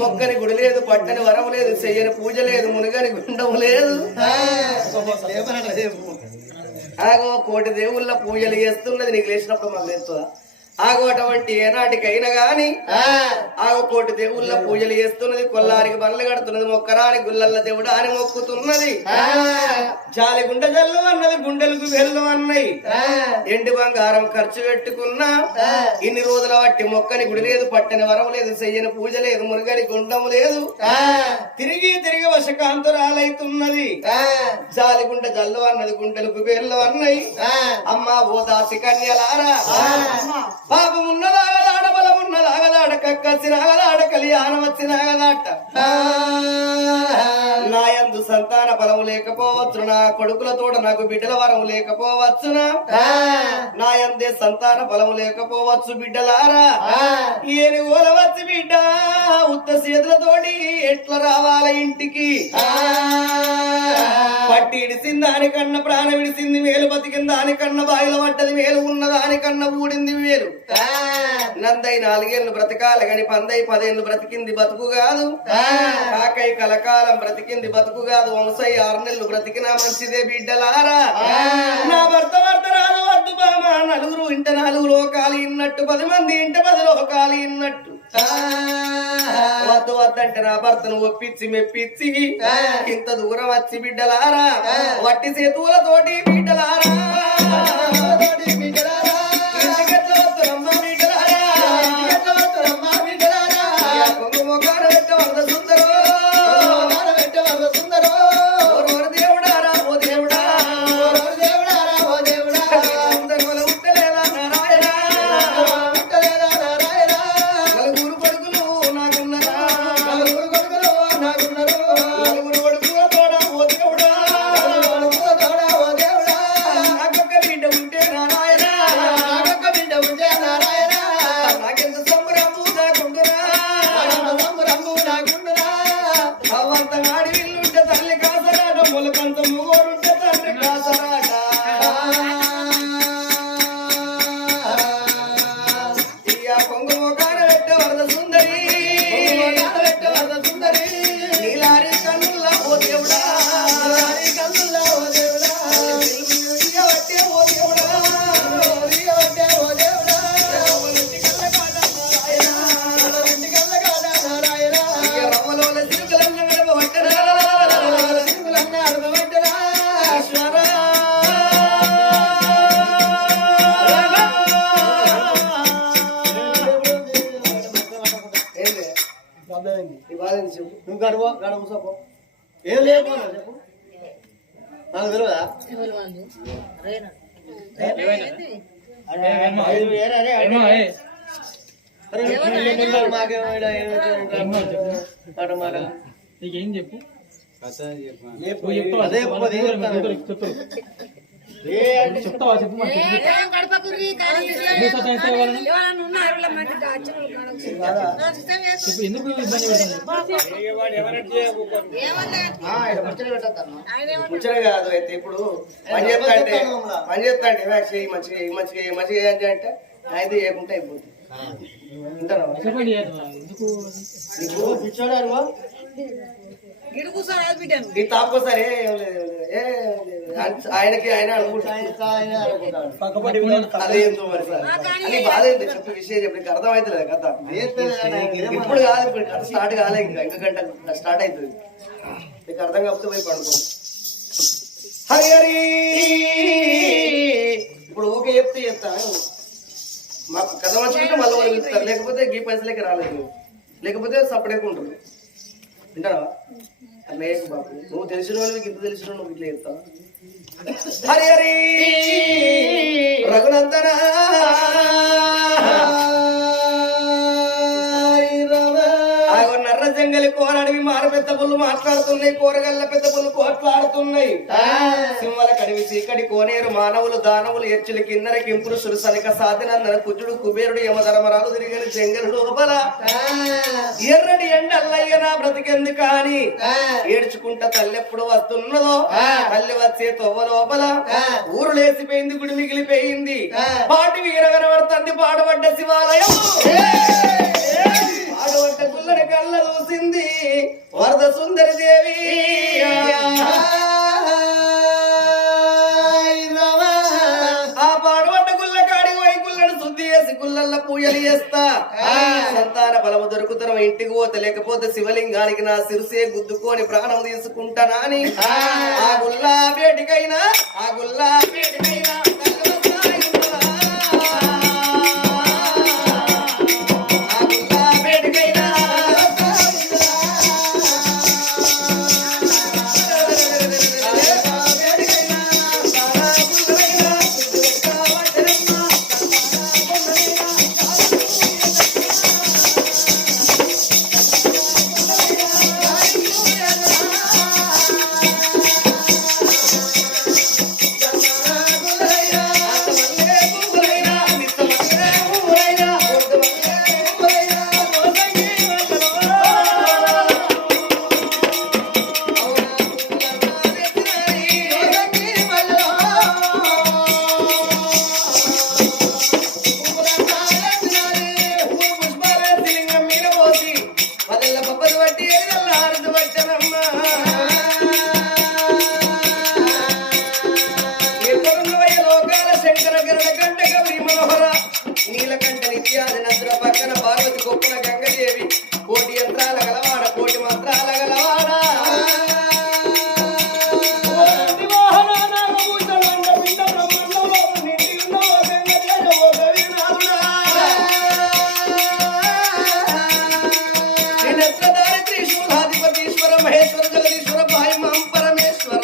మొక్కని గుడి లేదు, పట్టని వరం లేదు, చెయ్యని పూజ లేదు, మునుగని గుండం లేదు. ఆగో కోటి దేవుళ్ళ పూజలు చేస్తున్నది నీకు లేచినప్పుడు మళ్ళీ ఎత్తువ. ఆగో అటువంటి ఏనాటికైనా గాని ఆగో కోటి దేవుళ్ళ పూజలు చేస్తున్నది, కొల్లారికి బండ్లు కడుతున్నది, మొక్కరాని గుళ్ళల్ల దేవుడు అని మొక్కుతున్నది. జాలి గుండె జల్లు అన్నది, గుండెలకు వెళ్ళు అన్నాయి. ఎండి బంగారం ఖర్చు పెట్టుకున్నా ఇన్ని రోజుల బట్టి మొక్కని గుడి లేదు, పట్టని వరం లేదు, చెయ్యని పూజ లేదు, మురుగని గుండం లేదు. తిరిగి తిరిగి వశకాంతురాలైతున్నది. జాలి గుండె జల్లు అన్నది, గుండెలకు వెళ్ళు అన్నాయి. అమ్మ ఓ దాసి కన్యలారా, పాపం ఉన్నదాగదాడ, బలం ఉన్నదాగదాడ, కక్కచ్చినాగదాడ, కళ్యాణం వచ్చినాగదాట. నాయందు సంతాన బలం లేదు, లేకపోవచ్చు, నా కొడుకుల తోట నాకు బిడ్డల వరం లేకపోవచ్చునా, నా యందే సంతాన బలము లేకపోవచ్చు. బిడ్డలారా ఏని ఓలవచ్చు బిడ్డ ఉత్త చేతులతోటి ఎట్లా రావాల ఇంటికి? పట్టి ఇడిసింది దానికన్నా ప్రాణం విడిసింది మేలు, బతికింది దానికన్నా బాయిలో పడ్డది మేలు, ఉన్న దానికన్నా ఊడింది మేలు. నందై 4 ఏళ్ళు బ్రతకాలి గాని పందై 10 ఏళ్ళు బ్రతికింది బతుకు కాదు, కాకై కలకాలం బ్రతికింది బతుకు కాదు, వంశై 6 నెలలు బ్రతికినా మంచిదే. బిడ్డలారా నా భర్త రాదు వద్దు బామా, నలుగురు ఇంట 4 లోకాలు ఇన్నట్టు, 10 మంది ఇంట 10 లోకాలు ఇన్నట్టు. వద్దు వద్దంటే నా భర్తను ఒప్పించి మెప్పించి ఇంత దూరం వచ్చి బిడ్డలారా వట్టి సేతువులతోటి బిడ్డలారా ఏం లేదు చెప్పు, నాకు తెలియదా? నీకేం చెప్పు చెప్తావా? చెప్పు ఎందుకు ఇబ్బంది ముచ్చట కాదు. అయితే ఇప్పుడు పని చెప్తా చేయి మంచిగా మంచిగా మంచిగా అంటే అయితే చేయకుండా అయిపోతుంది. తాపో సరే ఆయనకి ఆయన అదేంతో మరి సార్ అని బాధ ఏంటి చెప్పే విషయం చెప్పి అర్థమవుతుంది కథ. ఇప్పుడు కాదు, ఇప్పుడు కథ స్టార్ట్ కాలే, ఇంకా గంట స్టార్ట్ అవుతుంది. నీకు అర్థం కాకపోతే పోయి పడుకో. హరి హరి ఇప్పుడు ఓకే చెప్తే చెప్తాను. మాకు కథ మంచుకుంటే మళ్ళీ వాళ్ళు పిలుస్తారు, లేకపోతే గీ పైసలకి రాలేదు, లేకపోతే సపరేట్గా ఉంటారు. వింటావా? అట్లా బాబు నువ్వు తెలిసిన వాళ్ళకి ఇంత తెలిసిన నువ్వు ఇట్లా చెప్తావా? హరి హరి రఘునందన నర్ర జంగలి కోరడివి మార పెద్ద పుల్లు మాట్లాడుతున్నాయి, కూరగల్ల పెద్ద పుల్లు కోట్లాడుతున్నాయి. సింహల కడివి చీకటి కోనేరు మానవులు దానవులు ఎచ్చులు కిన్నర కింపులు సురసనిక సాధనందన కుజుడు కుబేరుడు యమధర్మరాలు తిరిగిన జంగలు లోపల ఎర్రటి ఎండల్లయ్య నా బ్రతికెందు కాని ఏడ్చుకుంటా తల్లి ఎప్పుడు వస్తున్నదో, తల్లి వచ్చే తొవ్వ లోపల ఊరు లేసిపోయింది, గుడి మిగిలిపోయింది, పాటి వీర కనబడుతుంది పాడుపడ్డ శివాలయం. పాడుపడ్డ గుల్లని కళ్ళ చూసింది వరద సుందరి దేవి. ఆ పాడుపడ్డ గుల్ల కాడికి పోయి గుల్లను శుద్ధి చేసి గుల్లల్లో పూజలు చేస్తా, సంతాన బలము దొరుకుతాను, ఇంటికి పోతే లేకపోతే శివలింగానికి నా సిరుసే గుద్దుకొని ప్రాణం తీసుకుంటానా అని ఆ గుల్లా వేటికైనా హారతి వచ్చనమ్మా ఎక్కడున్నవయ్య లోకాల శంకర గరుడ కంట గౌరీ మనోహర నీలకంఠ నిత్యాది నద్ర పక్కన పార్వతి గొప్పన గంగదేవి కోటి యంత్రాల గలవాడ కోటి మంత్రాల గలవాడ మహేశ్వర జగదీశ్వర భాయి మాం పరమేశ్వర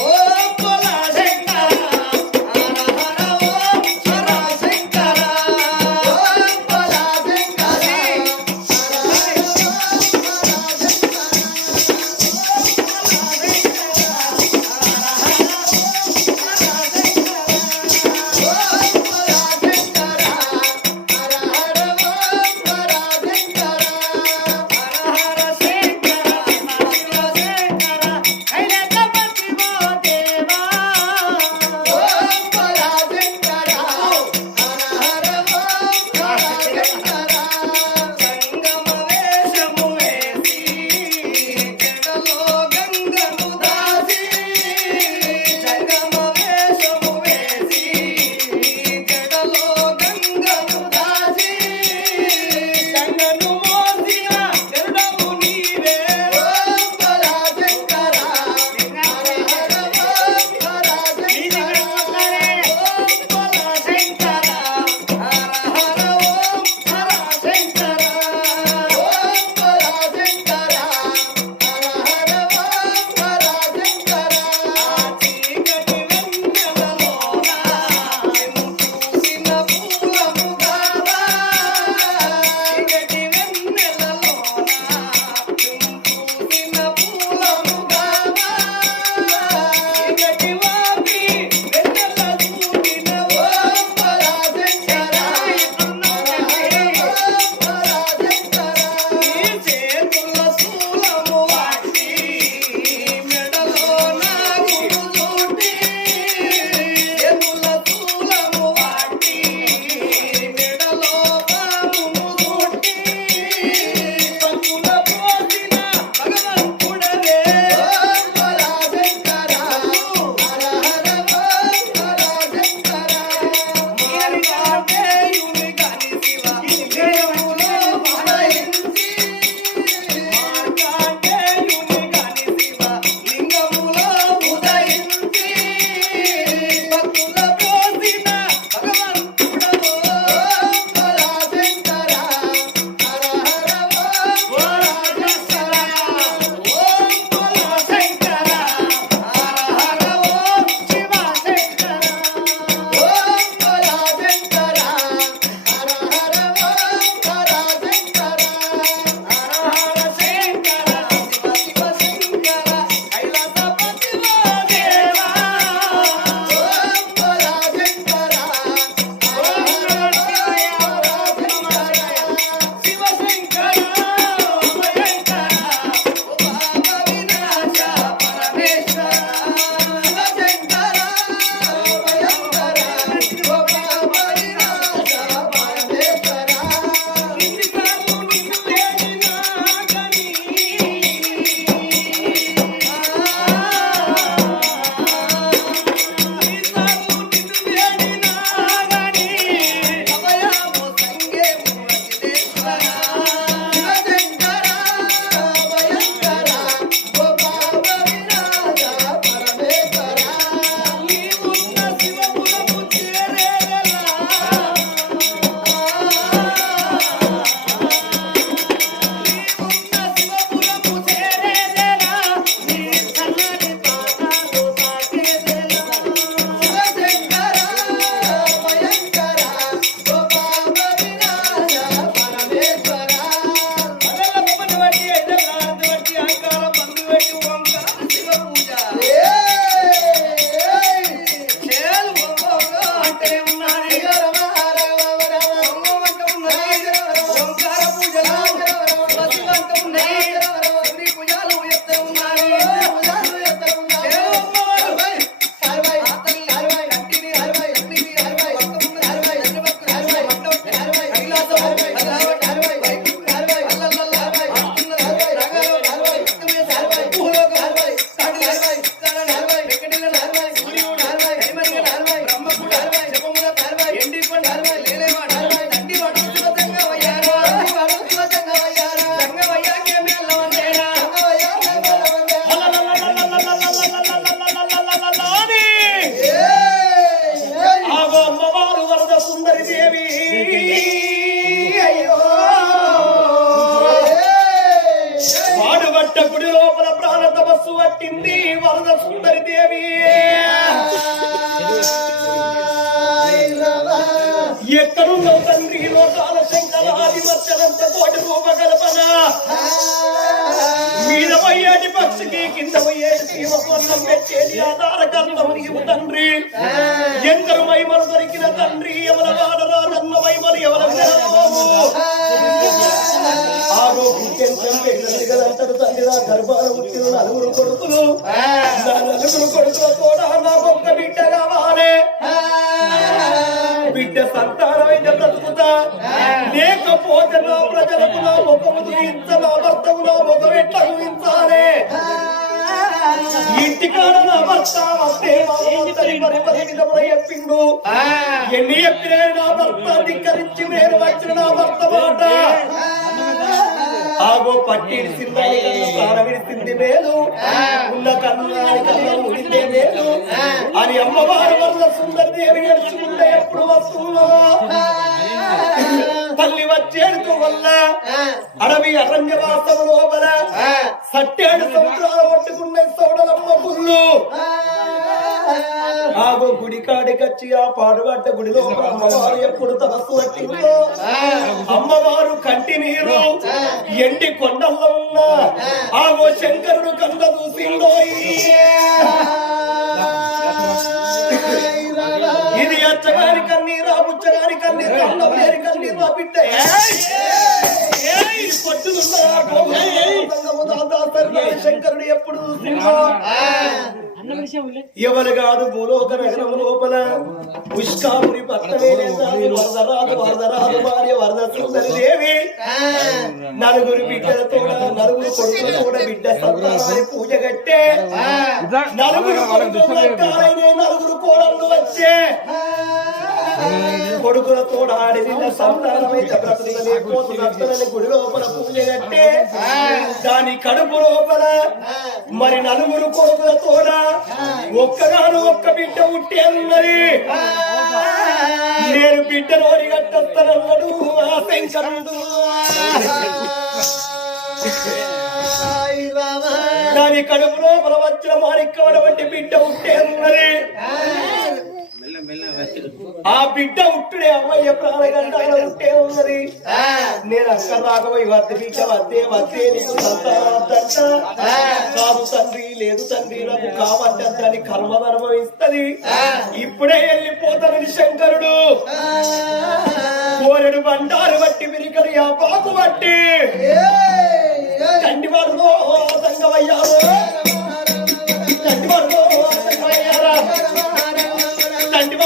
ఓం బోలా శంకర హర హర ఓం శర శంకర ఓం బోలా శంకర హర హర ఓం శర శంకర పట్టింది వరద సుందరి దేవి. ఎక్కడున్నావు తండ్రి లోకాల శంకరాది వచ్చనంత కోటి రూపకల్పన మీద పోయేటి పక్షికి కింద పోయేటి సీమ పొన్నం పెట్టేది ఆధారకర్తం నీవు తండ్రి. ఎందరు మైమలు దొరికిన తండ్రి ఎవల వాడరా నన్న మైమలు ఎవల ఆరోగ్యంటాడు తండ్రి. నా గర్భాల పుట్టిన నలుగురు కొడుకులు, నా నలుగురు కొడుకుల తోడ నాకొక్క బిడ్డ కావాలి. బిడ్డ సంతానమైన బ్రతుకుతా, లేకపోతే నా ప్రజలకు నా ముఖము చూయించ, నా భర్తవు నా ముఖం ఎట్లా చూయించాలి. ఇంటికాడ నా భర్త వస్తే చెప్పిండు. ఎన్ని చెప్పినా నా భర్త ధిక్కరించి నేను వచ్చిన నా భర్త మాట ఆగో పట్టిడిసింది ప్రాణమిడిసింది మేలు, ఉన్న కన్నాని కన్నా ఉడితే మేలు అని అమ్మవారి వల్ల సుందరి దేవి నడుచుకుంటే ఎప్పుడు వస్తుందో. తల్లి వచ్చేడుతూ వల్ల అడవి అరణ్యవాసము లోపల సట్టేడు సముద్రాలు పట్టుకున్న సోడలమ్మ గుళ్ళు ఆగో గుడి కాడికొచ్చి ఆ పాడుబడ్డ గుడి లోపల అమ్మవారు ఎప్పుడు తపస్సు పట్టిందో. అమ్మవారు కంటి నీరు ఎండి కొండల్లో ఉన్న ఆగో శంకరుడు కంద చూసిందో. ఇది అచ్చగాని కన్నీరా బుచ్చగాని కన్నీరు అన్నవేరి కన్నీరు బిడ్డ శంకరుడు ఎప్పుడు చూసిందో. ఎవరు కాదు భూలోక నగరం లోపల పుష్కాముని పట్టమే వరదరాదు వరదరాదు భార్య వరద సుందరి దేవి నలుగురు బిడ్డలతో నలుగురు కొడుకులతో బిడ్డ సంతానాన్ని పూజ కట్టే నలుగురు కొడుకులు నలుగురు కోడళ్ళు వచ్చే కొడుకులతో ఆడి నిన్న సంతానమైతే బ్రతుకులేకపోతున్నట్లని గుడి లోపల పూజ కట్టే దాని కడుపు లోపల మరి నలుగురు కొడుకులతోడ ఒక్కగాను ఒక్క బిడ్డ ఉట్టే ఉన్నది. నేను బిడ్డ నోరి కట్టొస్తానన్నాడు ఆ శంకరుడు. దాని కడుపు లోపల వచ్చిన మాణిక్యవడ వంటి బిడ్డ ఉట్టే ఉన్నది. ఆ బిడ్డ ఉట్టుడే అమ్మయ్య ప్రాణగంటాల ఉంటే ఉన్నది. నేను అక్కడ రాకపోయి వద్ద బిడ్డ వద్దే వద్దే నీకు సంతానద్దంట కాదు తండ్రి, లేదు తండ్రి నాకు కావద్దని కర్మ అనుభవిస్తది. ఇప్పుడే వెళ్ళిపోతానని శంకరుడు కోరెడు బండారు బట్టి విరికడు ఆ పాకు బట్టి తండ్రి వాడులో సంగమయ్యారు. తండ్రి వాడులో సంగమయ్యారా తండ్రి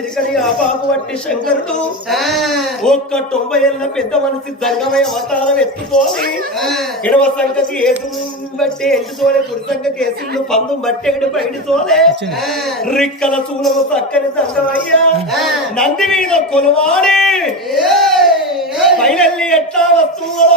పిరికని ఆ బాబు వట్టి శంకరుడు ఒక్క 90 ఏళ్ళ పెద్ద మనిషి దంగమయ అవతారం ఎత్తుకొని ఎడవ సంఖకి ఏసు బట్టి ఎండుతోనే కుడి సంఖకి ఏసిండు పందు బట్టేడు బయటి తోలే రిక్కల చూనము చక్కని దంగమయ్యా నంది మీద కొలువాడి పైనల్లి ఎట్లా వస్తుందో